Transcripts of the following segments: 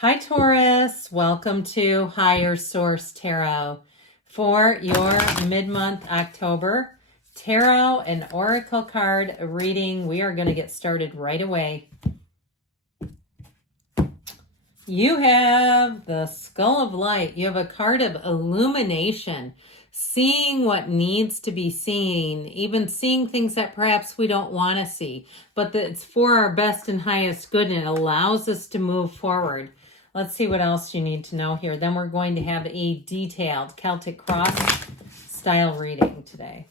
Hi, Taurus. Welcome to Higher Source Tarot. For your mid-month October tarot and oracle card reading, we are going to get started right away. You have the Skull of Light. You have a card of illumination, seeing what needs to be seen, even seeing things that perhaps we don't want to see, but that it's for our best and highest good, and it allows us to move forward. Let's see what else you need to know here. Then we're going to have a detailed Celtic Cross style reading today.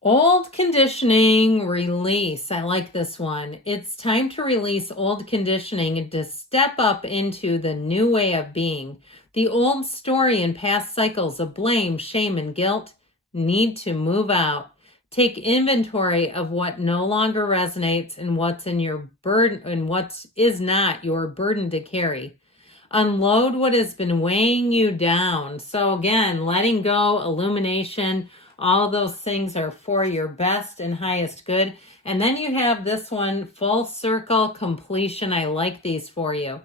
Old conditioning release. I like this one. It's time to release old conditioning and to step up into the new way of being. The old story and past cycles of blame, shame, and guilt need to move out. Take inventory of what no longer resonates and what's in your burden and what is not your burden to carry. Unload what has been weighing you down. So again, letting go, illumination, all those things are for your best and highest good. And then you have this one, full circle completion. I like these for you.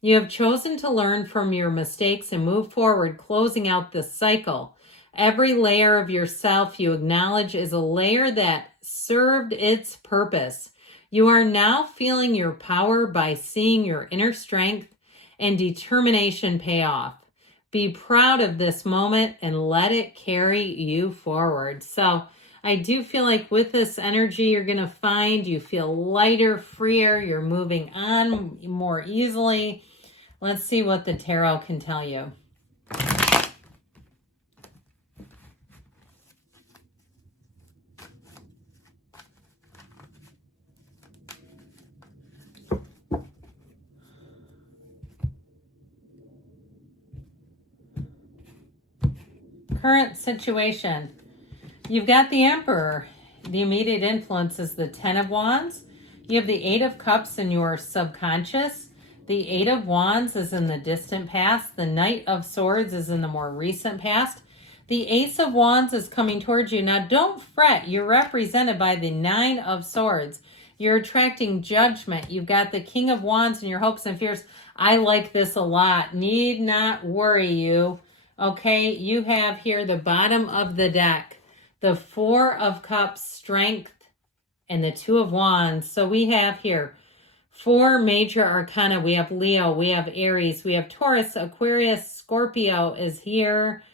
You have chosen to learn from your mistakes and move forward, closing out the cycle. Every layer of yourself you acknowledge is a layer that served its purpose. You are now feeling your power by seeing your inner strength and determination pay off. Be proud of this moment and let it carry you forward. So I do feel like with this energy, you're going to find you feel lighter, freer. You're moving on more easily. Let's see what the tarot can tell you. Current situation. You've got the Emperor. The immediate influence is the Ten of Wands. You have the Eight of Cups in your subconscious. The Eight of Wands is in the distant past. The Knight of Swords is in the more recent past. The Ace of Wands is coming towards you. Now, don't fret. You're represented by the Nine of Swords. You're attracting judgment. You've got the King of Wands in your hopes and fears. I like this a lot. Need not worry you. Okay, you have here the bottom of the deck, the Four of Cups, Strength, and the Two of Wands. So we have here four major arcana. We have Leo, we have Aries, we have Taurus, Aquarius, Scorpio is here.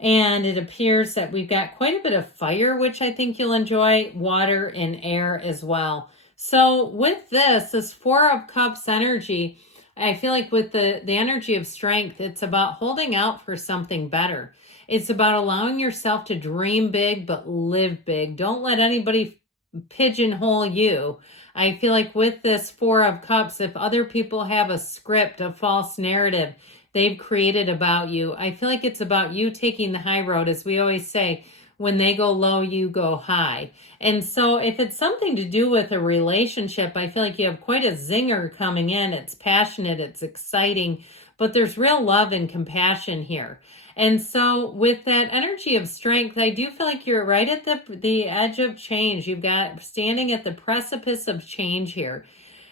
And it appears that we've got quite a bit of fire, which I think you'll enjoy, water and air as well. So with this Four of Cups energy, I feel like with the energy of strength, it's about holding out for something better. It's about allowing yourself to dream big, but live big. Don't let anybody pigeonhole you. I feel like with this Four of Cups, if other people have a script, a false narrative they've created about you, I feel like it's about you taking the high road. As we always say, when they go low, you go high. And so if it's something to do with a relationship, I feel like you have quite a zinger coming in. It's passionate, it's exciting, but there's real love and compassion here. And so with that energy of strength, I do feel like you're right at the edge of change. You've got standing at the precipice of change here.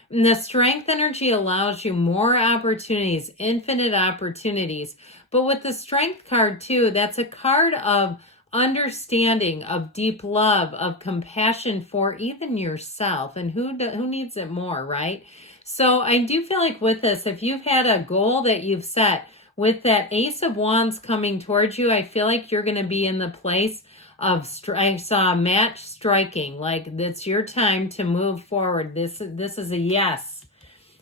And the strength energy allows you more opportunities, infinite opportunities. But with the strength card too, that's a card of understanding, of deep love, of compassion for even yourself, and who needs it more, right? So I do feel like with this, if you've had a goal that you've set with that Ace of Wands coming towards you, I feel like you're going to be in the place of I saw match striking, like it's your time to move forward. This is a yes.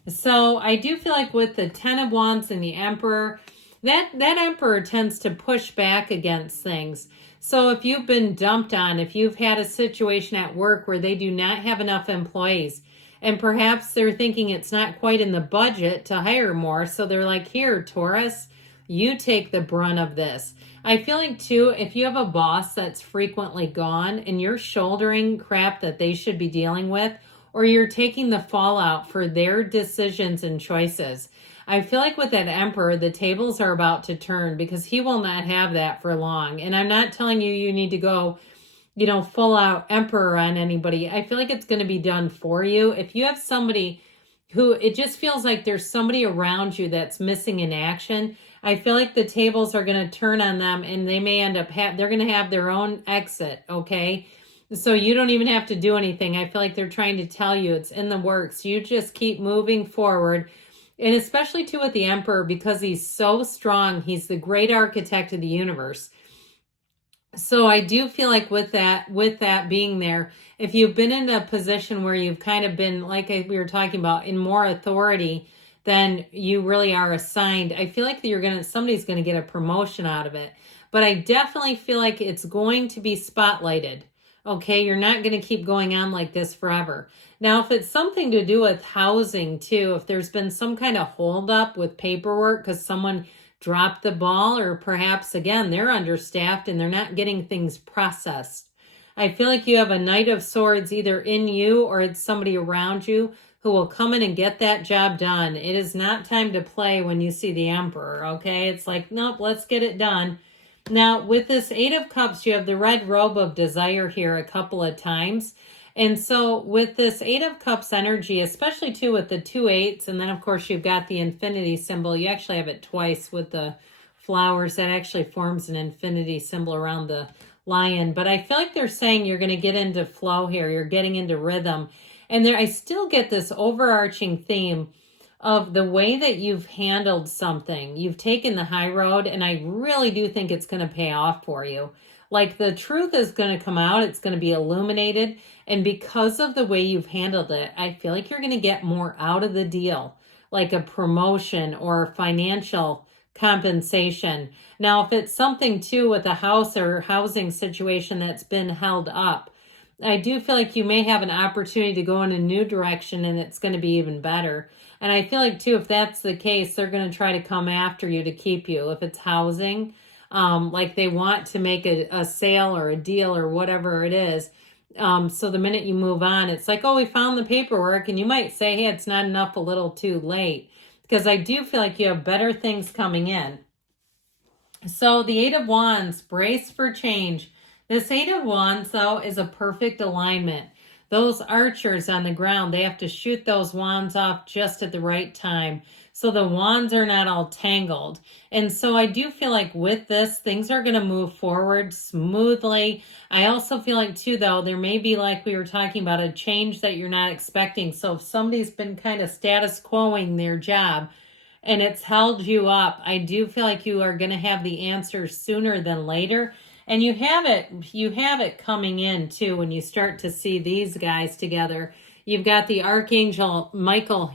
So I do feel like with the Ten of Wands and the Emperor, that Emperor tends to push back against things. So if you've been dumped on, if you've had a situation at work where they do not have enough employees, and perhaps they're thinking it's not quite in the budget to hire more, so they're like, here, Taurus, you take the brunt of this. I feel like, too, if you have a boss that's frequently gone and you're shouldering crap that they should be dealing with, or you're taking the fallout for their decisions and choices, I feel like with that Emperor, the tables are about to turn because he will not have that for long. And I'm not telling you need to go full out emperor on anybody. I feel like it's going to be done for you. If you have somebody who, it just feels like there's somebody around you that's missing in action, I feel like the tables are going to turn on them and they may end up, they're going to have their own exit, okay? So you don't even have to do anything. I feel like they're trying to tell you it's in the works. You just keep moving forward. And especially too with the emperor, because he's so strong, he's the great architect of the universe. So I do feel like with that being there, if you've been in a position where you've kind of been, like we were talking about, in more authority than you really are assigned, I feel like somebody's going to get a promotion out of it. But I definitely feel like it's going to be spotlighted. Okay, you're not going to keep going on like this forever. Now, if it's something to do with housing too, if there's been some kind of holdup with paperwork because someone dropped the ball, or perhaps again they're understaffed and they're not getting things processed, I feel like you have a Knight of Swords either in you or it's somebody around you who will come in and get that job done. It is not time to play when you see the Emperor, okay? It's like, nope, let's get it done. Now, with this Eight of Cups, you have the red robe of desire here a couple of times. And so with this Eight of Cups energy, especially too with the 2 8s, and then of course you've got the infinity symbol. You actually have it twice with the flowers. That actually forms an infinity symbol around the lion. But I feel like they're saying you're going to get into flow here. You're getting into rhythm. And I still get this overarching theme of the way that you've handled something. You've taken the high road, and I really do think it's going to pay off for you. Like the truth is going to come out. It's going to be illuminated. And because of the way you've handled it, I feel like you're going to get more out of the deal, like a promotion or financial compensation. Now, if it's something too with a house or housing situation that's been held up, I do feel like you may have an opportunity to go in a new direction and it's going to be even better. And I feel like too, if that's the case, they're going to try to come after you to keep you. If it's housing, like they want to make a sale or a deal or whatever it is. So the minute you move on, it's like, oh, we found the paperwork, and you might say, hey, it's not enough, a little too late, because I do feel like you have better things coming in. So the Eight of Wands, brace for change. This Eight of Wands, though, is a perfect alignment. Those archers on the ground, they have to shoot those wands off just at the right time, so the wands are not all tangled. And so I do feel like with this, things are going to move forward smoothly. I also feel like too, though, there may be, like we were talking about, a change that you're not expecting. So if somebody's been kind of status quoing their job and it's held you up, I do feel like you are going to have the answers sooner than later. And you have it coming in too when you start to see these guys together. You've got the Archangel Gabriel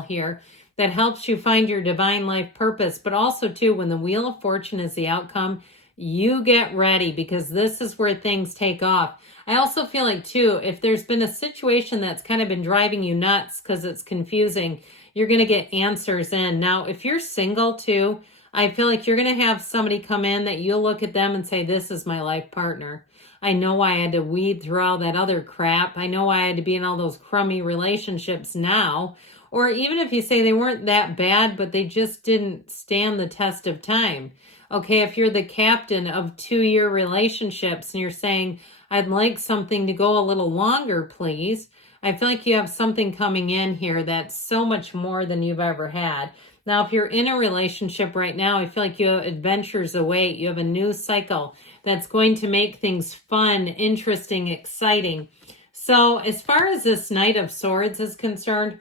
here, that helps you find your divine life purpose. But also too, when the Wheel of Fortune is the outcome, you get ready, because this is where things take off. I also feel like too, if there's been a situation that's kind of been driving you nuts because it's confusing, you're going to get answers in. Now, if you're single too, I feel like you're going to have somebody come in that you'll look at them and say, this is my life partner. I know why I had to weed through all that other crap. I know why I had to be in all those crummy relationships now. Or even if you say they weren't that bad, but they just didn't stand the test of time. Okay, if you're the captain of 2-year relationships and you're saying, I'd like something to go a little longer, please. I feel like you have something coming in here that's so much more than you've ever had. Now, if you're in a relationship right now, I feel like you have adventures await. You have a new cycle that's going to make things fun, interesting, exciting. So as far as this Knight of Swords is concerned,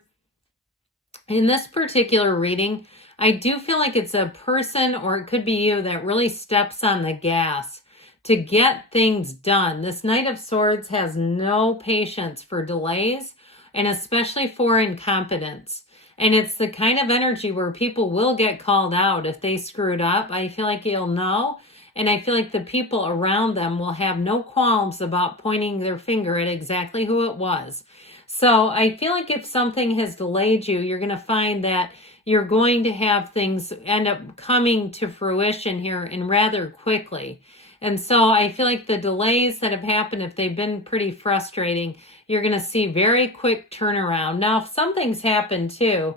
in this particular reading, I do feel like it's a person, or it could be you, that really steps on the gas to get things done. This Knight of Swords has no patience for delays, and especially for incompetence. And it's the kind of energy where people will get called out if they screwed up. I feel like you'll know. And I feel like the people around them will have no qualms about pointing their finger at exactly who it was. So I feel like if something has delayed you, you're going to find that you're going to have things end up coming to fruition here and rather quickly. And so I feel like the delays that have happened, if they've been pretty frustrating, you're going to see very quick turnaround. Now, if something's happened too,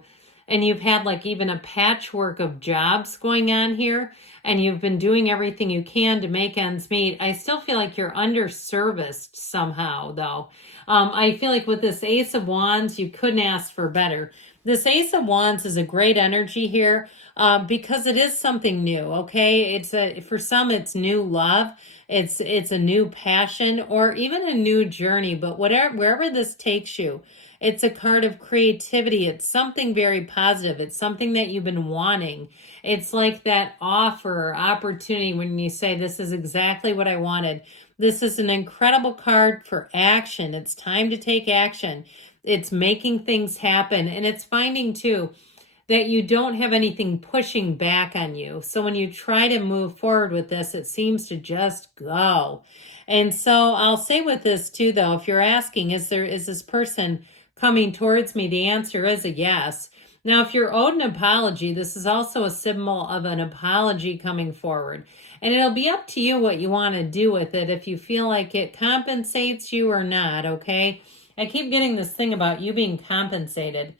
and you've had like even a patchwork of jobs going on here, and you've been doing everything you can to make ends meet, I still feel like you're underserviced somehow, though. I feel like with this Ace of Wands, you couldn't ask for better. This Ace of Wands is a great energy here because it is something new, okay? For some, it's new love. It's a new passion or even a new journey, but wherever this takes you, it's a card of creativity. It's something very positive. It's something that you've been wanting. It's like that offer or opportunity when you say, this is exactly what I wanted. This is an incredible card for action. It's time to take action. It's making things happen. And it's finding too that you don't have anything pushing back on you. So when you try to move forward with this, it seems to just go. And so I'll say with this too, though, if you're asking, is this person coming towards me? The answer is a yes. Now, if you're owed an apology, this is also a symbol of an apology coming forward. And it'll be up to you what you want to do with it, if you feel like it compensates you or not, okay? I keep getting this thing about you being compensated.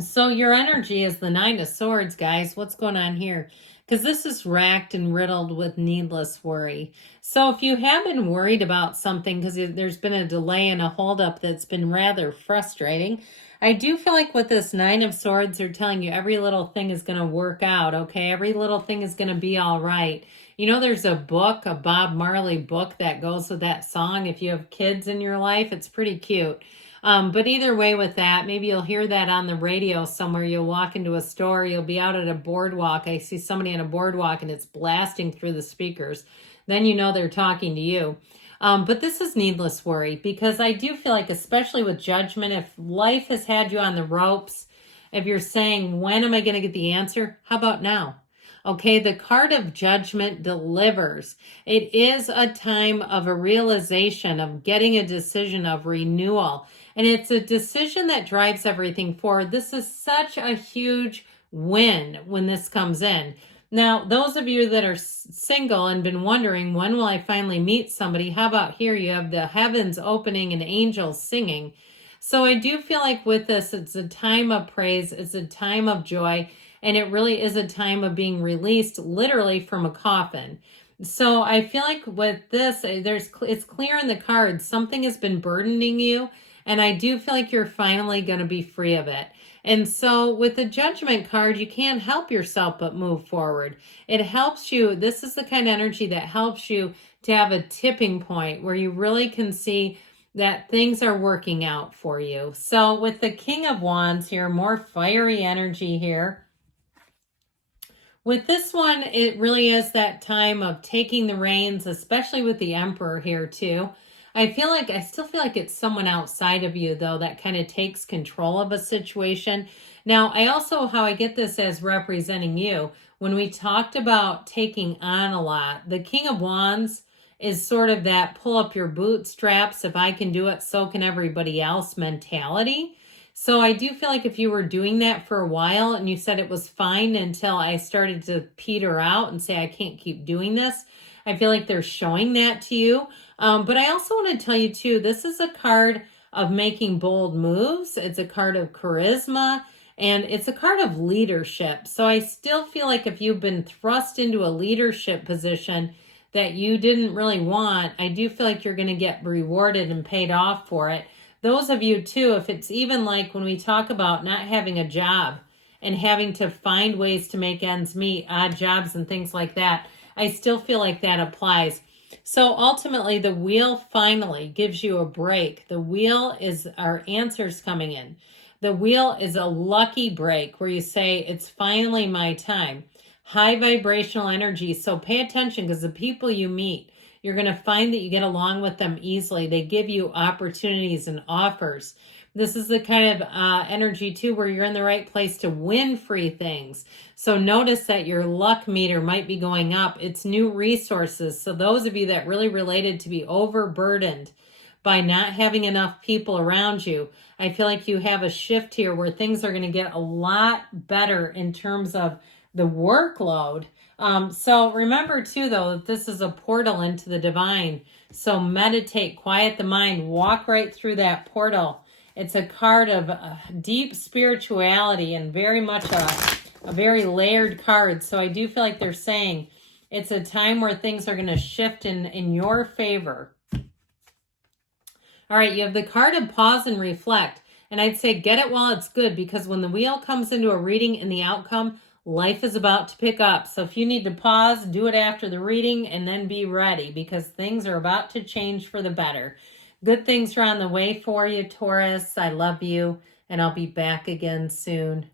So your energy is the Nine of Swords, guys. What's going on here? Because this is racked and riddled with needless worry. So if you have been worried about something because there's been a delay and a holdup that's been rather frustrating, I do feel like with this Nine of Swords, they're telling you every little thing is going to work out, okay? Every little thing is going to be all right. You know, there's a book, a Bob Marley book that goes with that song. If you have kids in your life, it's pretty cute. But either way with that, maybe you'll hear that on the radio somewhere. You'll walk into a store, you'll be out at a boardwalk. I see somebody on a boardwalk and it's blasting through the speakers. Then you know they're talking to you. But this is needless worry, because I do feel like, especially with judgment, if life has had you on the ropes, if you're saying, when am I going to get the answer? How about now? Okay, the card of Judgment delivers. It is a time of a realization, of getting a decision, of renewal. And it's a decision that drives everything forward. This is such a huge win when this comes in. Now, those of you that are single and been wondering, when will I finally meet somebody? How about here? You have the heavens opening and angels singing. So I do feel like with this, it's a time of praise. It's a time of joy. And it really is a time of being released literally from a coffin. So I feel like with this, it's clear in the cards, something has been burdening you. And I do feel like you're finally going to be free of it. And so with the Judgment card, you can't help yourself but move forward. It helps you. This is the kind of energy that helps you to have a tipping point where you really can see that things are working out for you. So with the King of Wands here, more fiery energy here. With this one, it really is that time of taking the reins, especially with the Emperor here too. I still feel like it's someone outside of you, though, that kind of takes control of a situation. Now, how I get this as representing you, when we talked about taking on a lot, the King of Wands is sort of that pull up your bootstraps, if I can do it, so can everybody else mentality. So I do feel like if you were doing that for a while and you said it was fine until I started to peter out and say, I can't keep doing this, I feel like they're showing that to you. But I also want to tell you too, this is a card of making bold moves. It's a card of charisma, and it's a card of leadership. So I still feel like if you've been thrust into a leadership position that you didn't really want, I do feel like you're going to get rewarded and paid off for it. Those of you too, if it's even like when we talk about not having a job and having to find ways to make ends meet, odd jobs and things like that, I still feel like that applies. So ultimately, the wheel finally gives you a break. The wheel is our answers coming in. The wheel is a lucky break where you say, it's finally my time. High vibrational energy. So pay attention, because the people you meet, you're going to find that you get along with them easily. They give you opportunities and offers. This is the kind of energy too where you're in the right place to win free things. So notice that your luck meter might be going up. It's new resources. So those of you that really related to be overburdened by not having enough people around you, I feel like you have a shift here where things are going to get a lot better in terms of the workload. So remember too, though, that this is a portal into the divine. So meditate, quiet the mind, walk right through that portal, It's a card of deep spirituality and very much a very layered card. So I do feel like they're saying it's a time where things are going to shift in your favor. All right, you have the card of pause and reflect. And I'd say get it while it's good, because when the wheel comes into a reading and the outcome, life is about to pick up. So if you need to pause, do it after the reading and then be ready, because things are about to change for the better. Good things are on the way for you, Taurus. I love you, and I'll be back again soon.